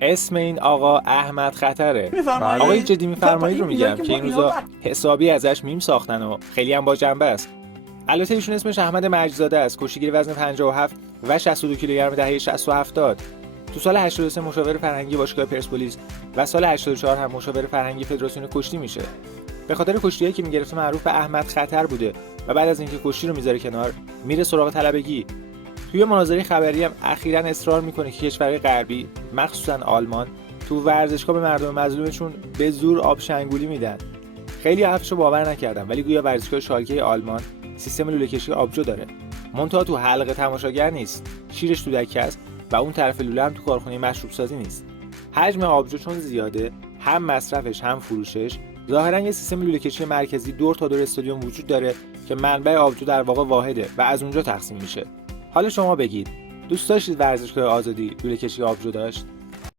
اسم این آقا احمد خطره. میفرمایید؟ آقای جدی میفرمایید رو میگم که که این اینا روزا حسابی ازش میم ساختن و خیلی هم با جنبه است. البته ایشون اسمش احمد مجیدزاده است، کشتیگیر وزن 57 و 62 کیلوگرم دهه 60 و 70. تو سال 83 مشاور فرهنگی باشگاه پرسپولیس و سال 84 هم مشاور فرهنگی فدراسیون کشتی میشه. به خاطر کشتیایی که میگرفته معروف به احمد خطر بوده و بعد از اینکه کشتی رو میذاره کنار میره سراغ طلبگی. توی مناظره خبری هم اخیراً اصرار میکنه که کشورهای غربی مخصوصاً آلمان تو ورزشگاه به مردم مظلومشون به زور آب شنگولی میدن. خیلی حرفشو باور نکردم، ولی گویا ورزشگاه شالکه آلمان سیستم لوله‌کشی آبجو داره. منتها تو حلقه تماشاگر نیست، شیرش تو دکه است و اون طرف لوله هم تو کارخونه مشروب سازی نیست. حجم آبجو چون زیاده، هم مصرفش هم فروشش، ظاهرا یه سیستم لوله‌کشی مرکزی دور تا دور استادیوم وجود داره که منبع آبجو در واقع واحده و از اونجا تقسیم میشه. حالا شما بگید، دوست داشتید ورزشگاه آزادی لوله‌کشی آبجو داشت؟